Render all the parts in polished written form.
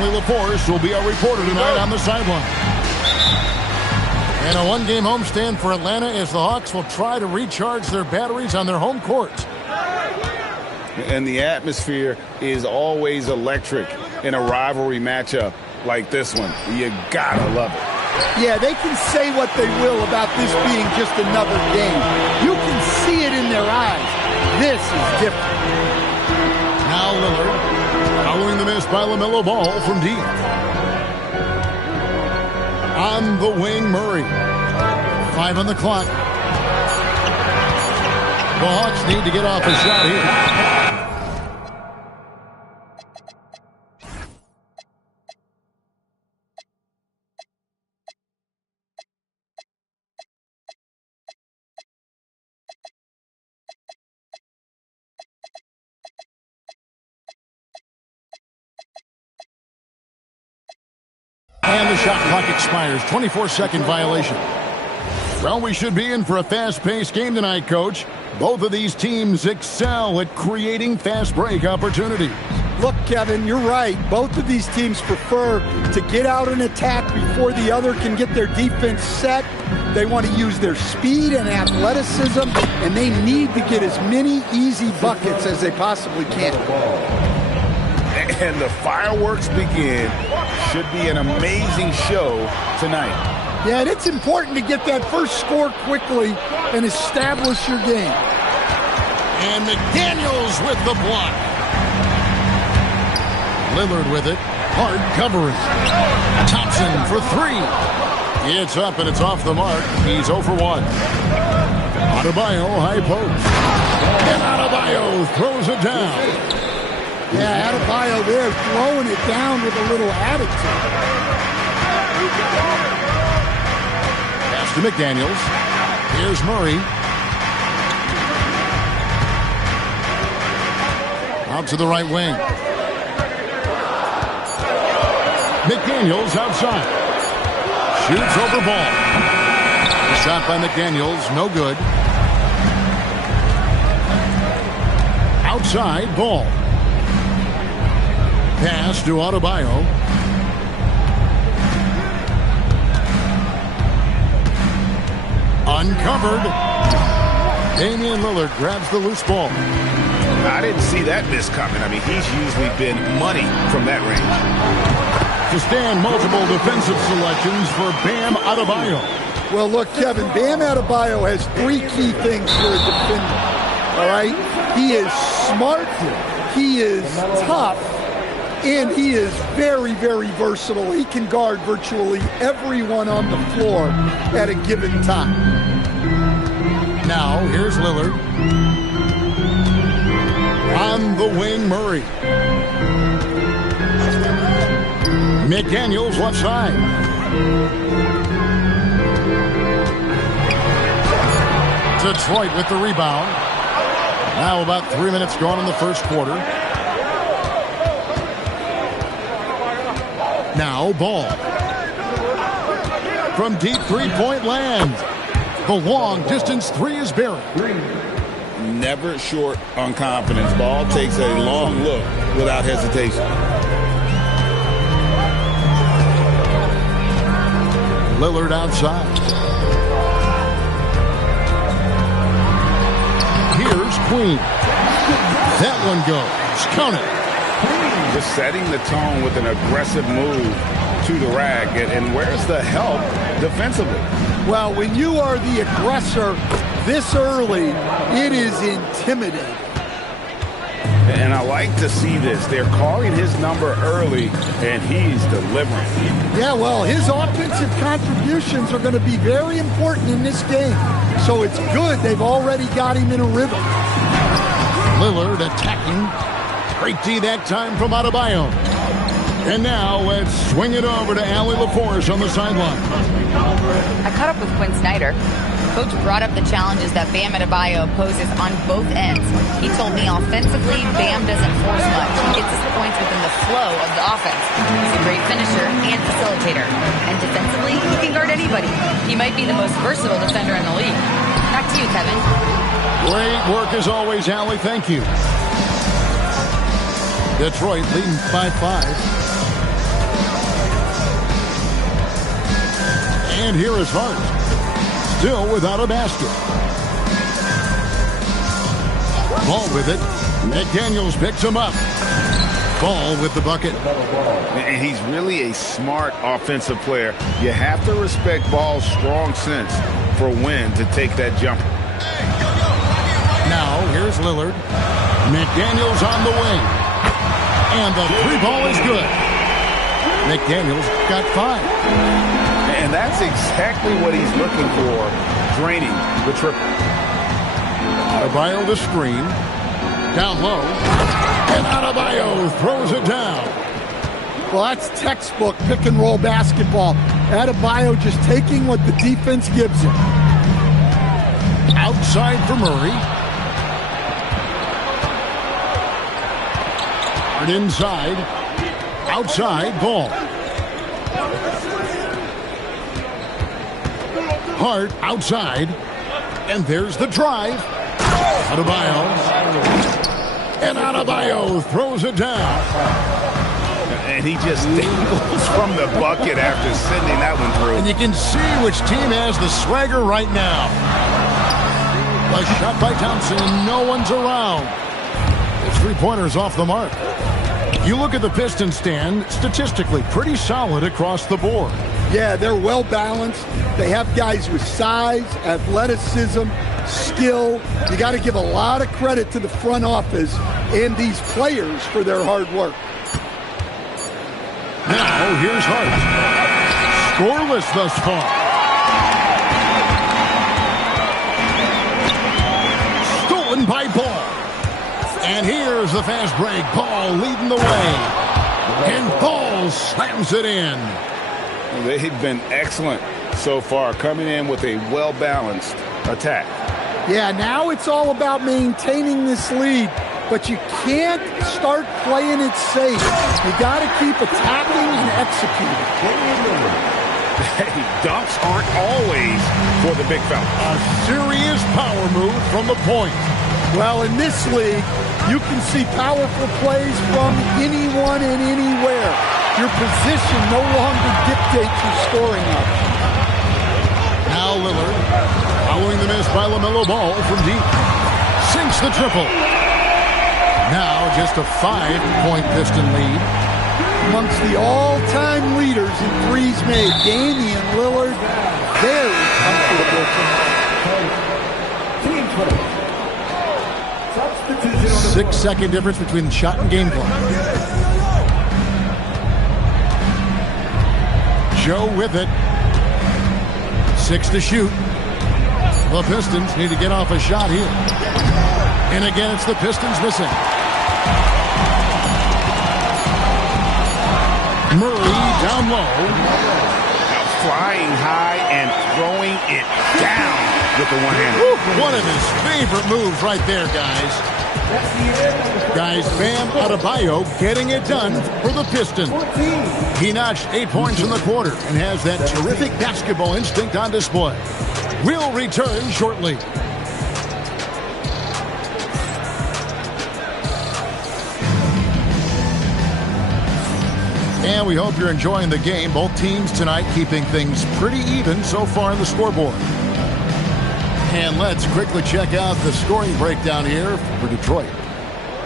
Allie LaForce will be our reporter tonight on the sideline. And a one-game homestand for Atlanta as the Hawks will try to recharge their batteries on their home court. And the atmosphere is always electric in a rivalry matchup like this one. You gotta love it. Yeah, they can say what they will about this being just another game. You can see it in their eyes. This is different. Now Lillard, following the miss by LaMelo Ball from deep. On the wing, Murray. 5 on the clock. The Hawks need to get off a shot here. And the shot clock expires. 24-second violation. Well, we should be in for a fast-paced game tonight, Coach. Both of these teams excel at creating fast break opportunities. Look, Kevin, you're right. Both of these teams prefer to get out and attack before the other can get their defense set. They want to use their speed and athleticism, and they need to get as many easy buckets as they possibly can. And the fireworks begin. Should be an amazing show tonight. Yeah, and it's important to get that first score quickly and establish your game. And McDaniels with the block. Lillard with it. Hard covering. Thompson for 3. It's up and it's off the mark. He's 0 for 1. Adebayo high post. And Adebayo throws it down. Yeah, Adebayo there throwing it down with a little attitude. Pass to McDaniels. Here's Murray. Out to the right wing. McDaniels outside. Shoots over ball. The shot by McDaniels, no good. Outside ball. Pass to Adebayo. Uncovered. Damian Lillard grabs the loose ball. I didn't see that miss coming. I mean, he's usually been money from that range. To stand multiple defensive selections for Bam Adebayo. Well, look, Kevin, Bam Adebayo has 3 key things for a defender. All right? He is smart. He is tough. And he is very, very versatile. He can guard virtually everyone on the floor at a given time. Now, here's Lillard. On the wing, Murray. McDaniels left side. Detroit with the rebound. Now about 3 minutes gone in the first quarter. Now ball. From deep three-point land. The long distance 3 is buried. Never short on confidence. Ball takes a long look without hesitation. Lillard outside. Here's Queen. That one goes. Count it. Just setting the tone with an aggressive move to the rack. And where's the help defensively? Well, when you are the aggressor this early, it is intimidating. And I like to see this. They're calling his number early, and he's delivering. Yeah, well, his offensive contributions are going to be very important in this game. So it's good they've already got him in a rhythm. Lillard attacking. Great D that time from Adebayo. And now let's swing it over to Allie LaForce on the sideline. I caught up with Quinn Snyder. Coach brought up the challenges that Bam Adebayo poses on both ends. He told me offensively, Bam doesn't force much. He gets his points within the flow of the offense. He's a great finisher and facilitator. And defensively, he can guard anybody. He might be the most versatile defender in the league. Back to you, Kevin. Great work as always, Allie. Thank you. Detroit leading by 5. And here is Hart. Still without a basket. Ball with it. McDaniels picks him up. Ball with the bucket. And he's really a smart offensive player. You have to respect Ball's strong sense for when to take that jumper. Now, here's Lillard. McDaniels on the wing. And the three ball is good. McDaniels got 5. And that's exactly what he's looking for, draining the triple. Adebayo the screen. Down low. And Adebayo throws it down. Well, that's textbook pick and roll basketball. Adebayo just taking what the defense gives him. Outside for Murray. Hart inside. Outside, Ball. Hart outside. And there's the drive. Adebayo. And Adebayo throws it down. And he just dangles from the bucket after sending that one through. And you can see which team has the swagger right now. A shot by Thompson. No one's around. The three-pointer's off the mark. You look at the Pistons stand, statistically pretty solid across the board. Yeah, they're well balanced. They have guys with size, athleticism, skill. You got to give a lot of credit to the front office and these players for their hard work. Now, here's Hart. Scoreless thus far. Stolen by Ball. And here's the fast break. Ball leading the way. And Ball slams it in. They've been excellent so far, coming in with a well-balanced attack. Yeah, now it's all about maintaining this lead, but you can't start playing it safe. You got to keep attacking and executing. Hey, dunks aren't always for the big fella. A serious power move from the point. Well, in this league, you can see powerful plays from anyone and anywhere. Your position no longer dictates your scoring option. Now Lillard, following the miss by LaMelo Ball from deep. Sinks the triple. Now just a 5-point Piston lead. Amongst the all-time leaders in threes made, Damian Lillard, very comfortable tonight. 6-second difference between the shot and game clock. Joe with it. 6 to shoot. The Pistons need to get off a shot here. And again, it's the Pistons missing. Murray down low. Now flying high and throwing it down with the one-hander. One of his favorite moves right there, guys. Guys, Bam Adebayo getting it done for the Pistons. He notched 8 points in the quarter and has that terrific basketball instinct on display. We'll return shortly. And we hope you're enjoying the game. Both teams tonight keeping things pretty even so far in the scoreboard. And let's quickly check out the scoring breakdown here for Detroit.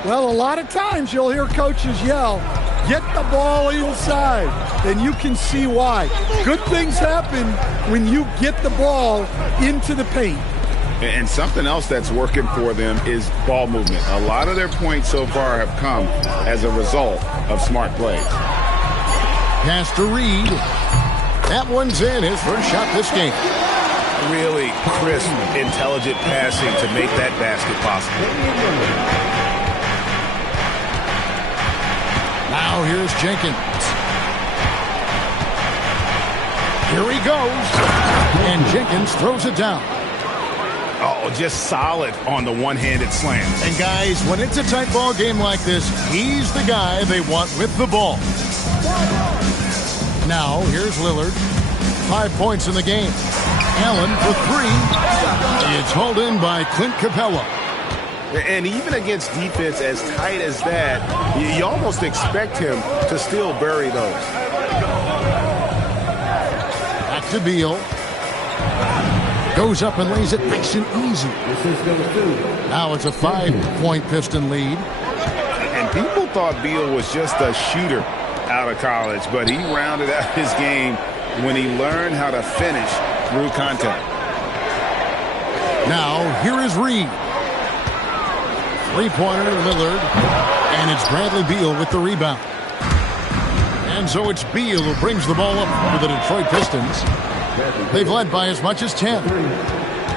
Well, a lot of times you'll hear coaches yell, get the ball inside. And you can see why. Good things happen when you get the ball into the paint. And something else that's working for them is ball movement. A lot of their points so far have come as a result of smart plays. Pass to Reed. That one's in, his first shot this game. Really crisp, intelligent passing to make that basket possible. Now here's Jenkins. Here he goes. And Jenkins throws it down. Oh, just solid on the one-handed slams. And guys, when it's a tight ball game like this, he's the guy they want with the ball. Now here's Lillard. 5 points in the game. Allen for 3. It's hauled in by Clint Capella. And even against defense as tight as that, you almost expect him to still bury those. Off to Beal. Goes up and lays it nice and easy. Now it's a 5-point Piston lead. And people thought Beal was just a shooter out of college, but he rounded out his game when he learned how to finish through contact. Now, here is Reed. Three-pointer, Lillard. And it's Bradley Beal with the rebound. And so it's Beal who brings the ball up for the Detroit Pistons. They've led by as much as 10.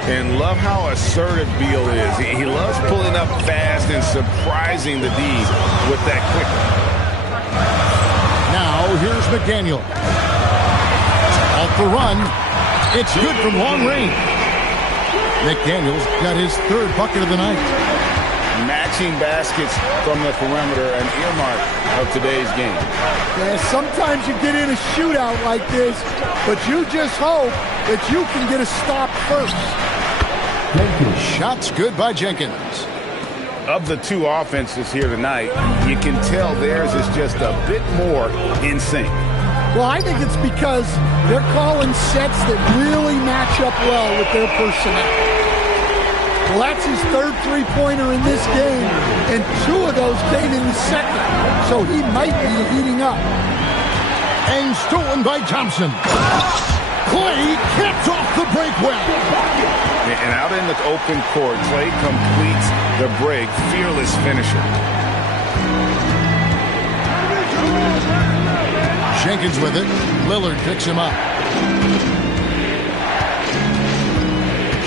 And love how assertive Beal is. He loves pulling up fast and surprising the D with that quickness. Now, here's McDaniel. Off the run. It's good from long range. McDaniel's got his third bucket of the night. Matching baskets from the perimeter, an earmark of today's game. Yeah, sometimes you get in a shootout like this, but you just hope that you can get a stop first. Shots good by Jenkins. Of the two offenses here tonight, you can tell theirs is just a bit more in sync. Well, I think it's because they're calling sets that really match up well with their personnel. Well, that's his third three-pointer in this game, and two of those came in the second, so he might be heating up. And stolen by Thompson. Clay caps off the break well. And out in the open court, Clay completes the break. Fearless finisher. Jenkins with it. Lillard picks him up.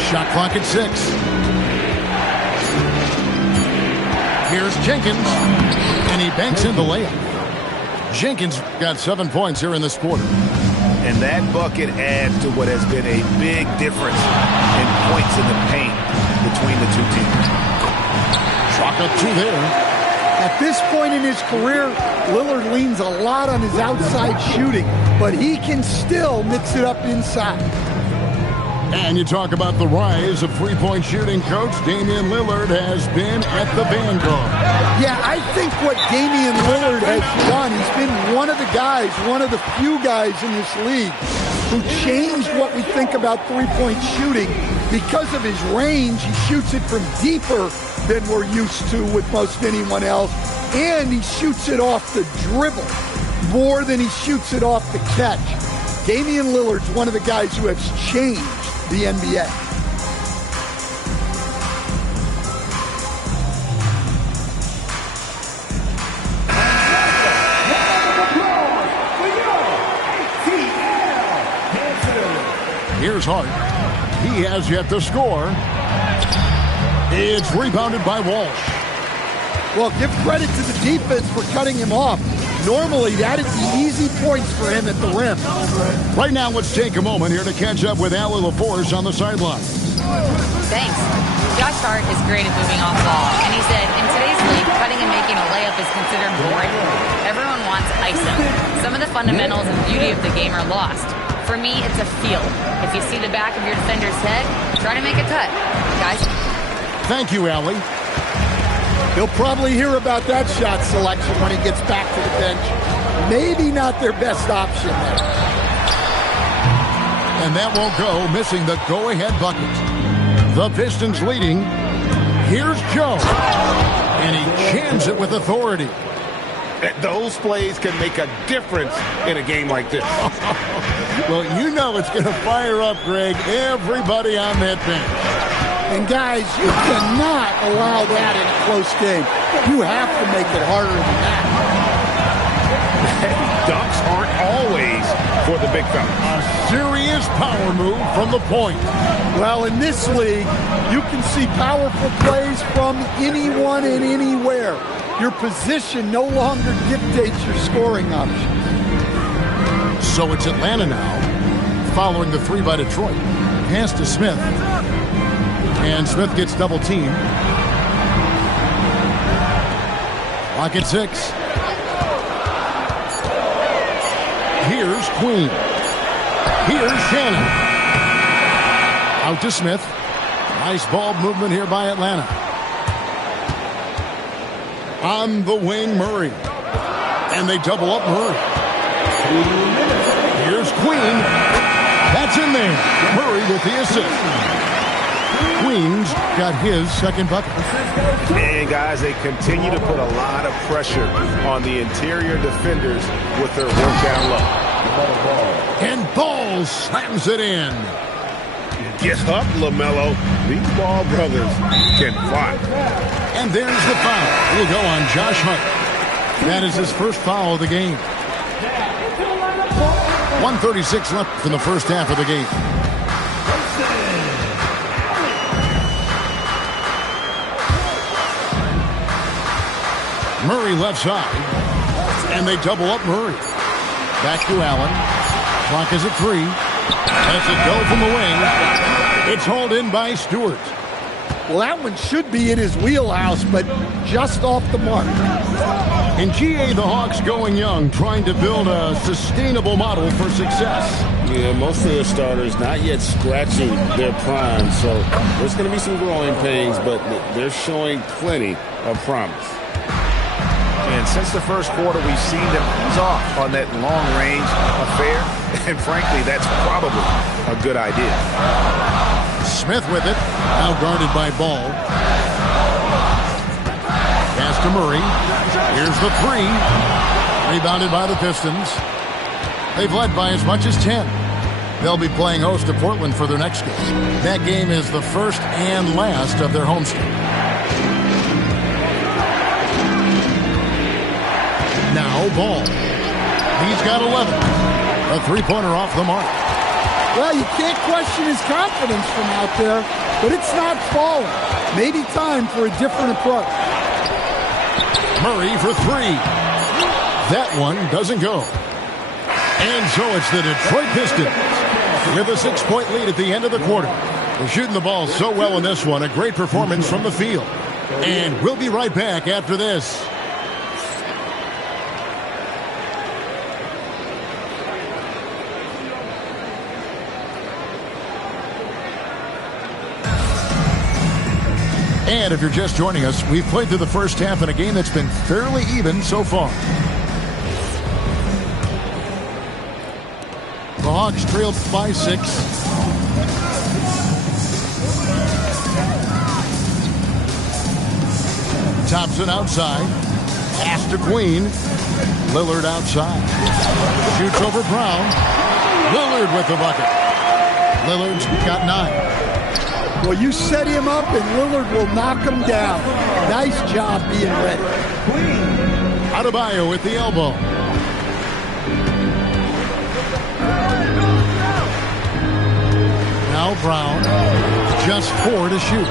Shot clock at 6. Here's Jenkins, and he banks in the layup. Jenkins got 7 points here in this quarter. And that bucket adds to what has been a big difference in points in the paint between the two teams. Chalk up 2 there. At this point in his career, Lillard leans a lot on his outside shooting, but he can still mix it up inside. And you talk about the rise of three-point shooting, Coach. Damian Lillard has been at the vanguard. Yeah, I think what Damian Lillard has done, he's been one of the guys, one of the few guys in this league who changed what we think about three-point shooting. Because of his range, he shoots it from deeper than we're used to with most anyone else, and he shoots it off the dribble more than he shoots it off the catch. Damian Lillard's one of the guys who has changed the NBA. Here's Hart. He has yet to score. It's rebounded by Walsh. Well, give credit to the defense for cutting him off. Normally, that'd be easy points for him at the rim. Right now, let's take a moment here to catch up with Allie LaForce on the sideline. Thanks. Josh Hart is great at moving off ball, and he said, in today's league, cutting and making a layup is considered boring. Everyone wants ISO. Some of the fundamentals and beauty of the game are lost. For me, it's a feel. If you see the back of your defender's head, try to make a cut. Guys? Thank you, Allie. He'll probably hear about that shot selection when he gets back to the bench. Maybe not their best option there. And that won't go, missing the go-ahead bucket. The Pistons leading. Here's Joe. And he jams it with authority. Those plays can make a difference in a game like this. Well, you know it's going to fire up, Greg, everybody on that bench. And guys, you cannot allow that in a close game. You have to make it harder than that. Dunks aren't always for the big fella. A serious power move from the point. Well, in this league, you can see powerful plays from anyone and anywhere. Your position no longer dictates your scoring options. So it's Atlanta now, following the three by Detroit. Pass to Smith. And Smith gets double-teamed. Clock at 6. Here's Queen. Here's Shannon. Out to Smith. Nice ball movement here by Atlanta. On the wing, Murray. And they double up Murray. Here's Queen. Murray with the assist. Queens got his second bucket. Man, guys, they continue to put a lot of pressure on the interior defenders with their work down low. And Ball slams it in. Get up, LaMelo. These Ball brothers can fly. And there's the foul. It'll go on Josh Hart. That is his first foul of the game. 1:36 left in the first half of the game. Murray left side. And they double up Murray. Back to Allen. Clock is at 3. That's a go from the wing. It's hauled in by Stewart. Well, that one should be in his wheelhouse, but just off the mark. In GA, the Hawks going young, trying to build a sustainable model for success. Yeah, most of their starters not yet scratching their prime, so there's going to be some growing pains, but they're showing plenty of promise. And since the first quarter, we've seen them ease off on that long-range affair, and frankly, that's probably a good idea. Smith with it, now guarded by Ball. Pass to Murray. Here's the 3. Rebounded by the Pistons. They've led by as much as 10. They'll be playing host to Portland for their next game. That game is the first and last of their homestand. Now Ball. He's got 11. A three-pointer off the mark. Well, you can't question his confidence from out there, but it's not falling. Maybe time for a different approach. Murray for 3. That one doesn't go. And so it's the Detroit Pistons with a 6-point lead at the end of the quarter. They're shooting the ball so well in this one. A great performance from the field. And we'll be right back after this. And if you're just joining us, we've played through the first half in a game that's been fairly even so far. The Hawks trailed by 6. Thompson outside. Pass to Queen. Lillard outside. Shoots over Brown. Lillard with the bucket. Lillard's got 9. Well, you set him up, and Lillard will knock him down. Nice job being ready. Adebayo with the elbow. Now Brown, just 4 to shoot.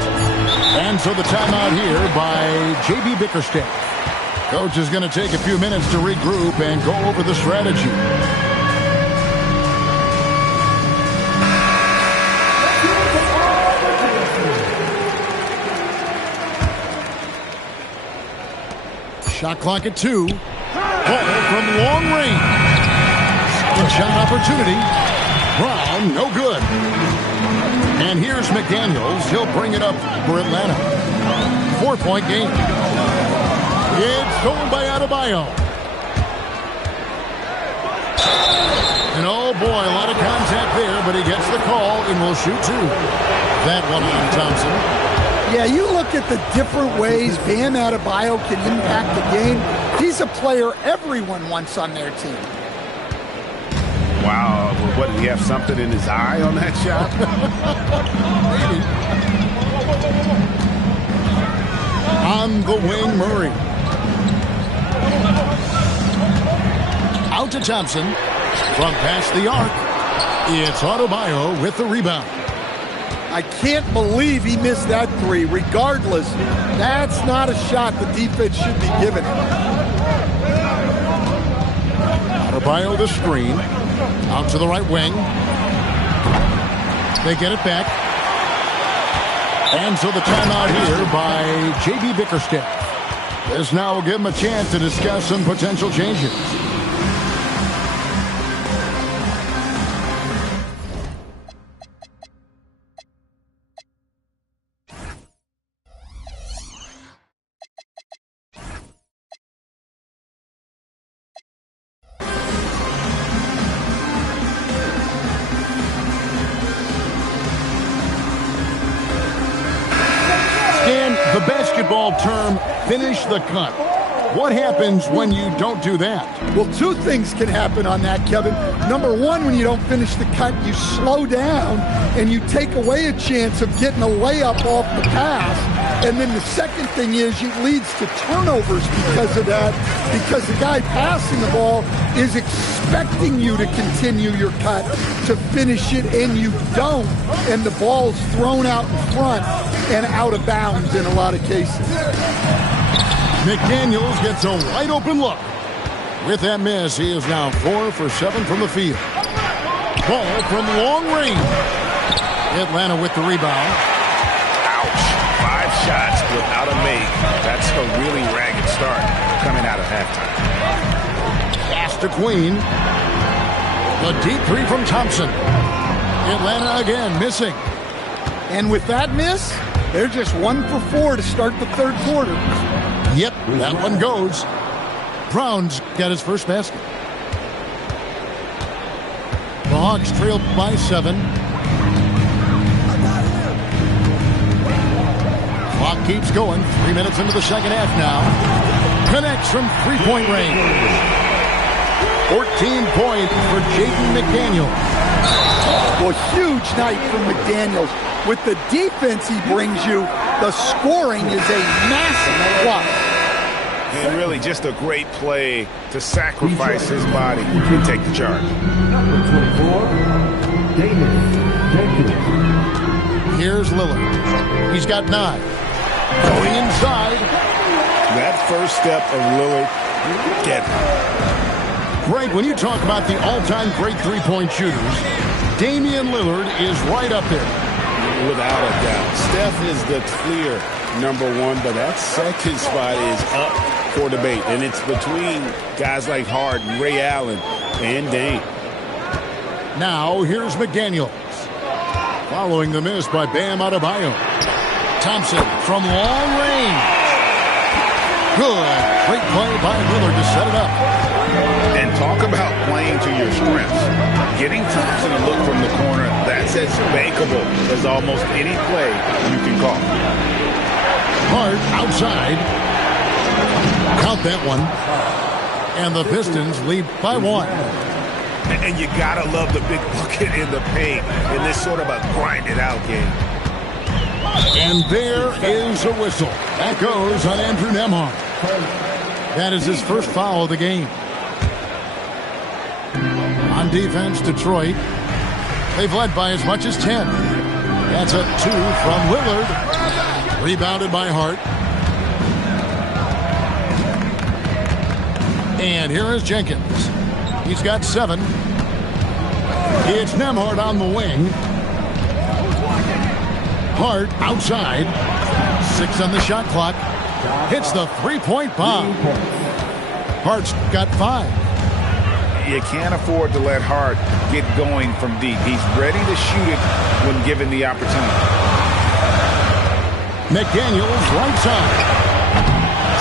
And so the timeout here by J.B. Bickerstaff. Coach is going to take a few minutes to regroup and go over the strategy. Shot clock at 2. Ball from long range. Second shot opportunity. Brown, no good. And here's McDaniels. He'll bring it up for Atlanta. 4-point game. It's stolen by Adebayo. And oh boy, a lot of contact there, but he gets the call and will shoot 2. That one on Thompson. Yeah, you look at the different ways Bam Adebayo can impact the game. He's a player everyone wants on their team. Wow, what, did he have something in his eye on that shot? On the wing, Murray. Out to Thompson. From past the arc, it's Adebayo with the rebound. I can't believe he missed that 3. Regardless, that's not a shot the defense should be giving him. Adebayo the screen. Out to the right wing. They get it back. And so the timeout here by J.B. Bickerstaff. This now will give him a chance to discuss some potential changes. football term, finish the cut. What happens when you don't do that? Well, two things can happen on that, Kevin. Number one, when you don't finish the cut, you slow down and you take away a chance of getting a layup off the pass. And then the second thing is it leads to turnovers because of that, because the guy passing the ball is expecting you to continue your cut, to finish it, and you don't. And the ball's thrown out in front and out of bounds in a lot of cases. McDaniels gets a wide open look. With that miss, he is now 4 for 7 from the field. Ball from long range. Atlanta with the rebound. Ouch. 5 shots without a make. That's a really ragged start coming out of halftime. Pass to Queen. The deep three from Thompson. Atlanta again missing. And with that miss, they're just 1 for 4 to start the third quarter. Yep, that one goes. Brown's got his first basket. The Hawks trail by 7. Clock keeps going. 3 minutes into the second half now. Connects from three-point range. 14 points for Jaden McDaniels. Well, huge night from McDaniels. With the defense he brings you, the scoring is a massive plus. And really just a great play to sacrifice his body and take the charge. Here's Lillard. He's got 9. Going inside. That first step of Lillard, get him. Greg, when you talk about the all-time great three-point shooters, Damian Lillard is right up there. Without a doubt. Steph is the clear #1, but that second spot is up for debate. And it's between guys like Harden, Ray Allen, and Dame. Now, here's McDaniels. Following the miss by Bam Adebayo. Thompson from long range. Good. Great play by Lillard to set it up. And talk about playing to your strengths. Getting Thompson to look from the corner, that's as bankable as almost any play you can call. Hart outside. Count that one. And the Pistons lead by 1. And you gotta love the big bucket in the paint in this sort of a grind-it-out game. And there is a whistle. That goes on Andrew Nembhard. That is his first foul of the game. On defense, Detroit. They've led by as much as 10. That's a 2 from Lillard. Rebounded by Hart. And here is Jenkins. He's got 7. It's Nembhard on the wing. Hart outside. 6 on the shot clock. Hits the three-point bomb. Hart's got 5. You can't afford to let Hart get going from deep. He's ready to shoot it when given the opportunity. McDaniels right side.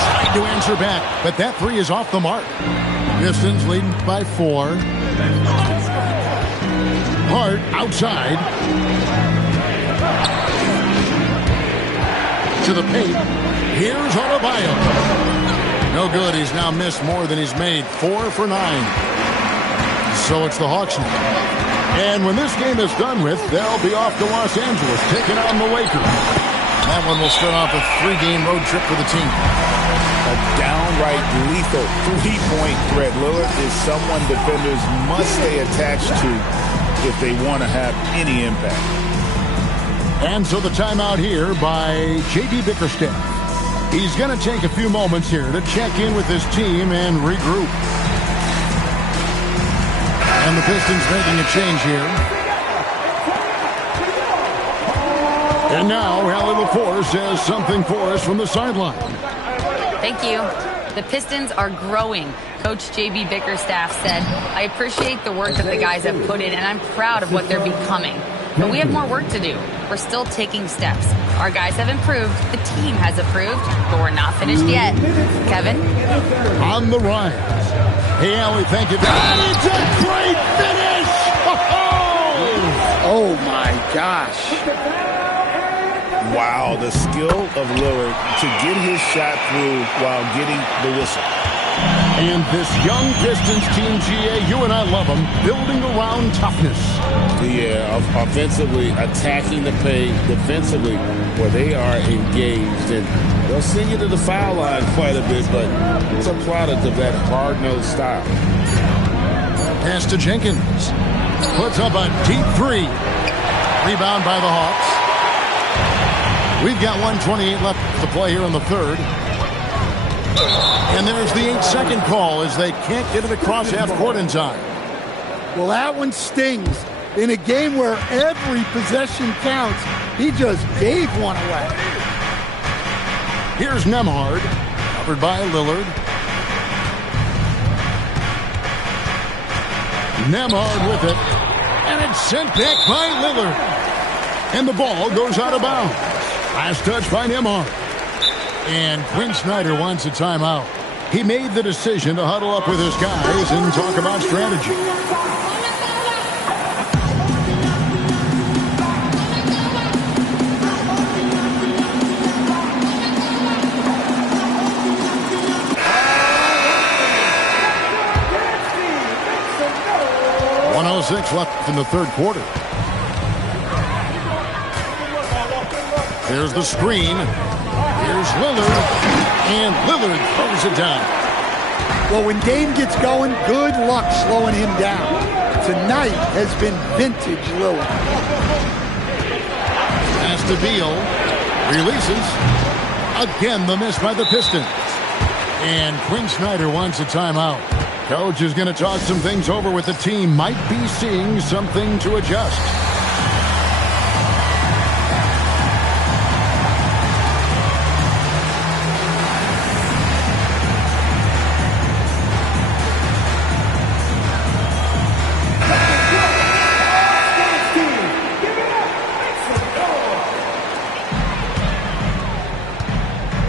Tried to answer back, but that 3 is off the mark. Pistons leading by 4. Hart outside. To the paint. Here's Adebayo. No good. He's now missed more than he's made. 4 for 9. So it's the Hawks now. And when this game is done with, they'll be off to Los Angeles, taking on the Lakers. That one will start off a 3-game road trip for the team. A downright lethal 3-point threat. Lillard is someone defenders must stay attached to if they want to have any impact. And so the timeout here by J.D. Bickerstaff. He's going to take a few moments here to check in with his team and regroup. And the Pistons making a change here. And now, Allie LaForce has something for us from the sideline. Thank you. The Pistons are growing. Coach J.B. Bickerstaff said, I appreciate the work that the guys have put in, and I'm proud of what they're becoming. But we have more work to do. We're still taking steps. Our guys have improved. The team has improved, but we're not finished yet. Kevin? On the rise. Hey, Allie, thank you. And it's a great finish! Oh, my gosh. Wow, the skill of Lillard to get his shot through while getting the whistle. And this young Pistons team, GA, you and I love them, building around toughness. Yeah, offensively, attacking the paint, defensively, where they are engaged. And they'll send you to the foul line quite a bit, but it's a product of that hard-nosed style. Pass to Jenkins. Puts up a deep three. Rebound by the Hawks. We've got 1:28 left to play here in the third. And there's the 8-second call as they can't get it across half court in time. Well, that one stings. In a game where every possession counts, he just gave one away. Here's Nembhard, covered by Lillard. Nembhard with it, and it's sent back by Lillard. And the ball goes out of bounds. Last touch by Nembhard. And Quinn Snyder wants a timeout. He made the decision to huddle up with his guys and talk about strategy. .106 left in the third quarter. There's the screen. Here's Lillard, and Lillard throws it down. Well, when Dame gets going, good luck slowing him down. Tonight has been vintage Lillard. Pass to Beal. Releases. Again, the miss by the Pistons. And Quinn Snyder wants a timeout. Coach is going to talk some things over with the team. Might be seeing something to adjust.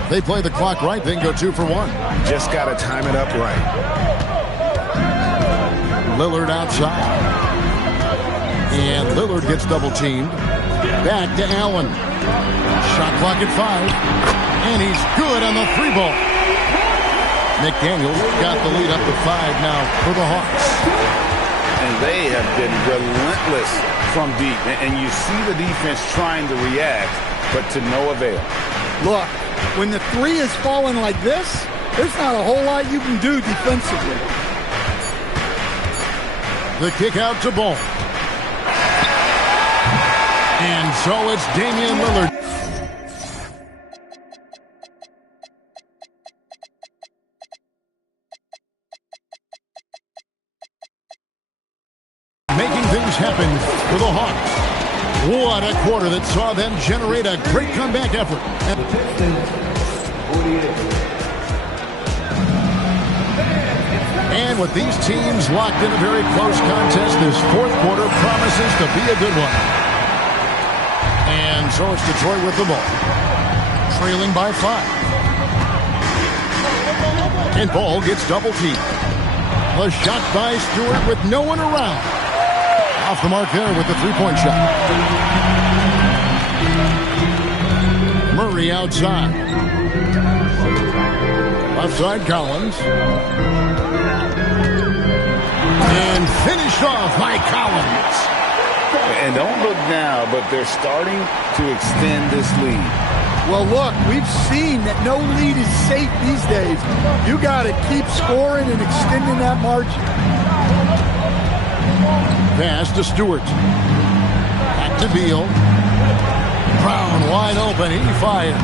They play the clock right, then go 2 for 1. Just got to time it up right. Lillard outside. And Lillard gets double-teamed. Back to Allen. Shot clock at 5. And he's good on the 3-ball. McDaniels got the lead up to 5 now for the Hawks. And they have been relentless from deep. And you see the defense trying to react, but to no avail. Look, when the 3 is falling like this, there's not a whole lot you can do defensively. The kick out to Ball. And so it's Damian Lillard. Making things happen for the Hawks. What a quarter that saw them generate a great comeback effort. And with these teams locked in a very close contest, this fourth quarter promises to be a good one. And so it's Detroit with the ball. Trailing by 5. And Ball gets double-teamed. A shot by Stewart with no one around. Off the mark there with the three-point shot. Murray outside. Left side Collins. And finished off by Collins. And don't look now, but they're starting to extend this lead. Well, look, we've seen that no lead is safe these days. You got to keep scoring and extending that margin. Pass to Stewart. Back to Beal. Brown wide open. He fires.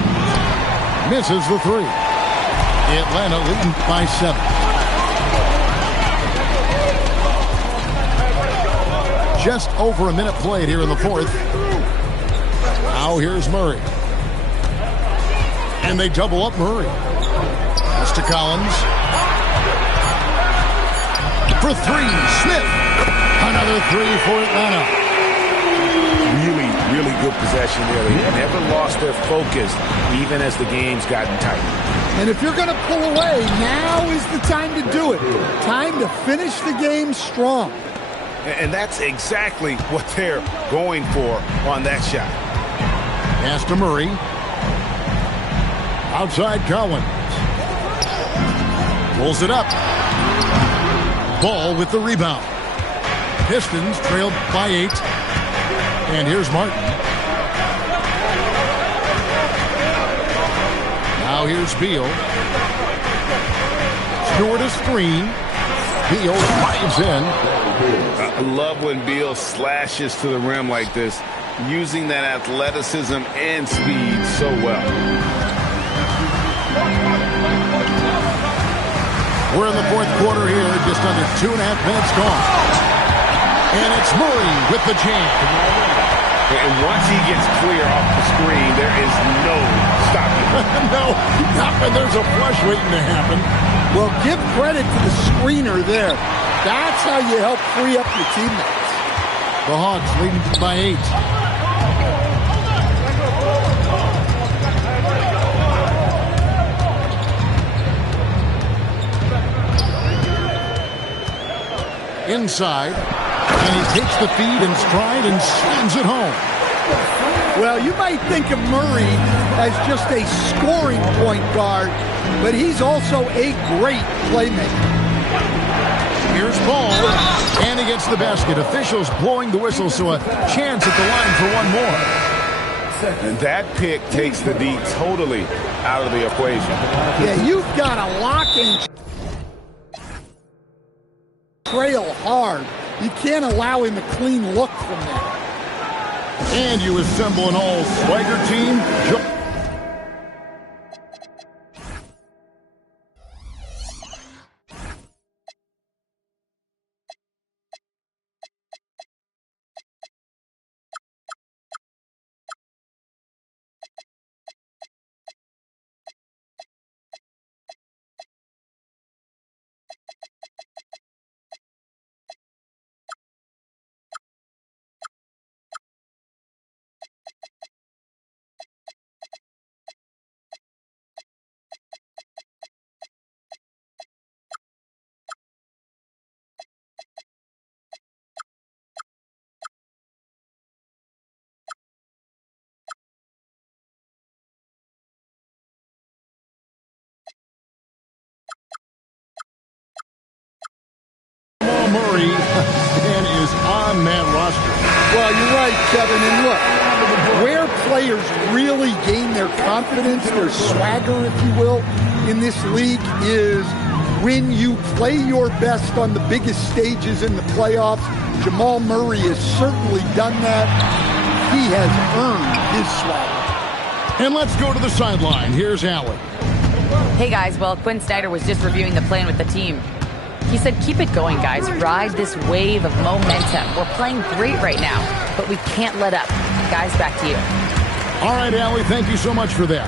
Misses the 3. Atlanta leading by 7. Just over a minute played here in the fourth. Now here's Murray. And they double up Murray. Pass to Collins. For 3. Smith. Another 3 for Atlanta. Really good possession there. They never lost their focus, even as the game's gotten tight. And if you're going to pull away, now is the time to do it. Time to finish the game strong. And that's exactly what they're going for on that shot. Pass to Murray. Outside Collins. Pulls it up. Ball with the rebound. Pistons trailed by 8. And here's Martin. Now here's Beal. Stewart a screen. Beal dives in. I love when Beal slashes to the rim like this, using that athleticism and speed so well. We're in the fourth quarter here, just under 2.5 minutes gone. And it's Murray with the jam. And once he gets clear off the screen, there is no stopping him. No, not when there's a flush waiting to happen. Well, give credit to the screener there. That's how you help free up your teammates. The Hawks leading by 8. Inside, and he takes the feed in stride and slams it home. Well, you might think of Murray as just a scoring point guard, but he's also a great playmaker. Here's Ball, and he gets the basket. Officials blowing the whistle, so a chance at the line for one more. And that pick takes the D totally out of the equation. Yeah, you've got to lock and trail hard. You can't allow him a clean look from there. And you assemble an all-swagger team. Murray and is on that roster. Well, you're right, Kevin. And look, where players really gain their confidence, their swagger, if you will, in this league is when you play your best on the biggest stages in the playoffs. Jamal Murray has certainly done that. He has earned his swagger. And let's go to the sideline. Here's Allen. Hey, guys. Well, Quinn Snyder was just reviewing the plan with the team. He said, keep it going, guys. Ride this wave of momentum. We're playing great right now, but we can't let up. Guys, back to you. All right, Allie, thank you so much for that.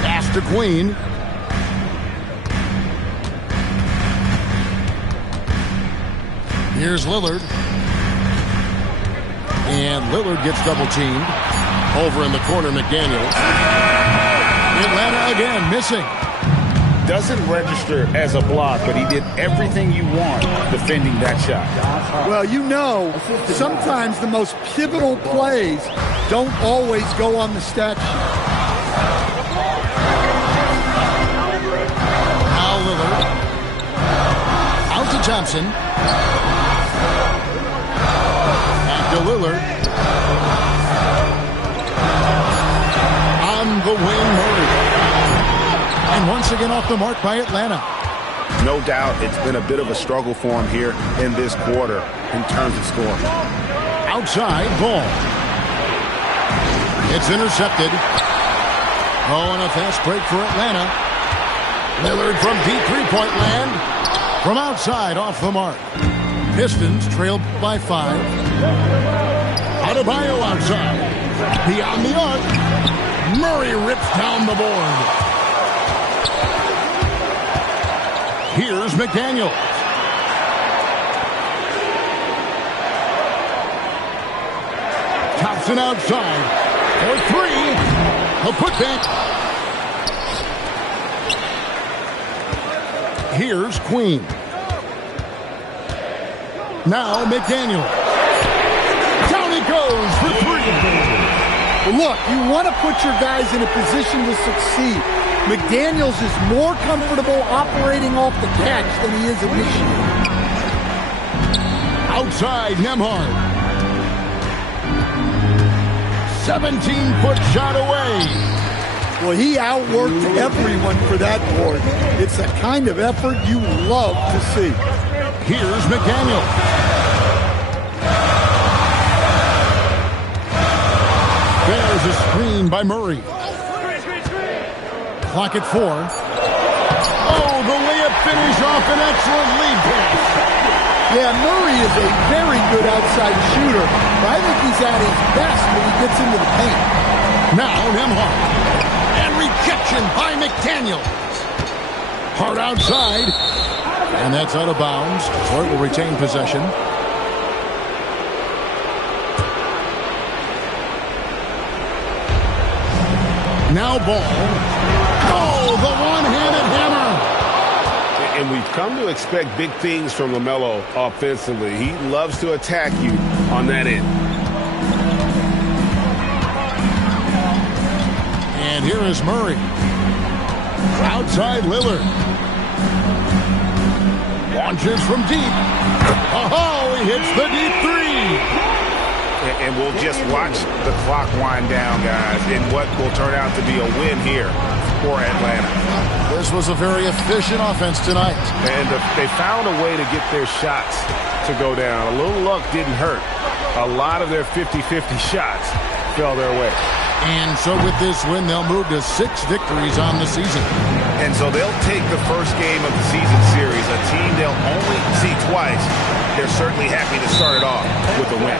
Pass to Queen. Here's Lillard. And Lillard gets double-teamed. Over in the corner, McDaniels. Atlanta again, missing. Doesn't register as a block, but he did everything you want defending that shot. Well, you know, sometimes the most pivotal plays don't always go on the stat sheet. Now Lillard. Out to Thompson. Back to Lillard. On the wing, Murray. And once again off the mark by Atlanta. No doubt it's been a bit of a struggle for him here in this quarter in terms of scoring. Outside, Ball. It's intercepted. Oh, and a fast break for Atlanta. Lillard from deep three-point land. From outside, off the mark. Pistons trailed by 5. Adebayo outside. Beyond the arc. Murray rips down the board. Here's McDaniels. Thompson outside for 3. A putback. Here's Queen. Now McDaniels. Down he goes for 3. Look, you want to put your guys in a position to succeed. McDaniels is more comfortable operating off the catch than he is initiating. Outside, Nembhard. 17-foot shot away. Well, he outworked everyone for that board. It's the kind of effort you love to see. Here's McDaniel. There's a screen by Murray. Clock at 4. Oh, the layup finish off an excellent lead pass. Yeah, Murray is a very good outside shooter, but I think he's at his best when he gets into the paint. Now Nembhard. And rejection by McDaniels. Hard outside. And that's out of bounds. Detroit will retain possession. Now ball. Oh, the one-handed hammer. And we've come to expect big things from LaMelo offensively. He loves to attack you on that end. And here is Murray. Outside Lillard. Launches from deep. Oh, he hits the deep three. And we'll just watch the clock wind down, guys, in what will turn out to be a win here for Atlanta. This was a very efficient offense tonight. And they found a way to get their shots to go down. A little luck didn't hurt. A lot of their 50-50 shots fell their way. And so with this win, they'll move to 6 victories on the season. And so they'll take the first game of the season series, a team they'll only see twice. They're certainly happy to start it off with a win.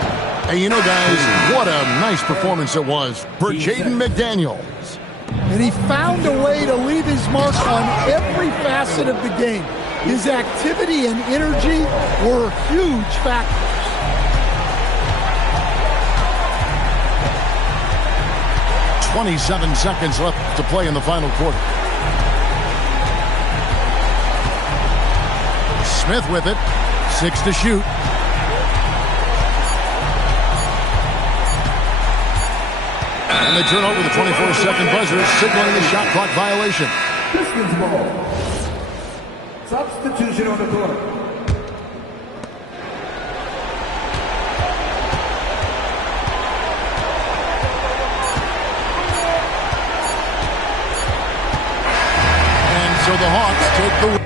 Hey, you know, guys, what a nice performance it was for Jaden McDaniels. And he found a way to leave his mark on every facet of the game. His activity and energy were huge factors. "27 seconds left to play in the final quarter. Smith with it. 6 to shoot. And they turn over the 24-second buzzer, signaling the shot clock violation. Pistons ball. Substitution on the court. And so the Hawks take the win.